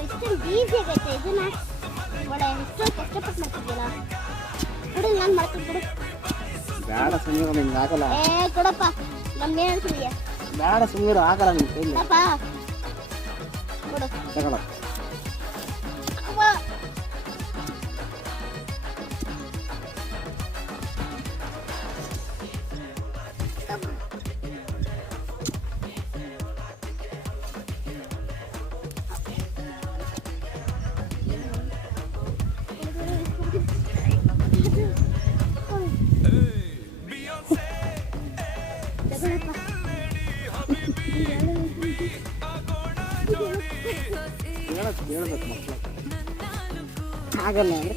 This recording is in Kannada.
ಇಷ್ಟೊಂದು ಈಸಿ ಆಗೈತೆ ಇದನ್ನ ಒಳ್ಳೆ ಎಷ್ಟು ಕಷ್ಟಪಟ್ಟು ಮಾಡ್ತಿದ್ಯಲ್ಲ ಬಿಡು ನಾನು ಮಾಡ್ತೀನಿ ಬಿಡು ಬೇಡ ಸುಮ್ಮನೆ ನಿಮ್ಗೆ ಆಗಲ್ಲ ಕೊಡಪ್ಪ ನಮ್ಗೆ ಏನು ಹೇಳ್ತಿದೀಯ ಬೇಡ ಸುಮ್ಮನೆ ಆಗಲ್ಲ ನಿಮ್ಗೆ ಕೈಲಿ ಕೊಡಪ್ಪ ಕೊಡು ತಗೊಳ ಹೇಳ್ಬೇಕು ಮಕ್ಕಳು ಆಗಲ್ಲ ಅಂದ್ರೆ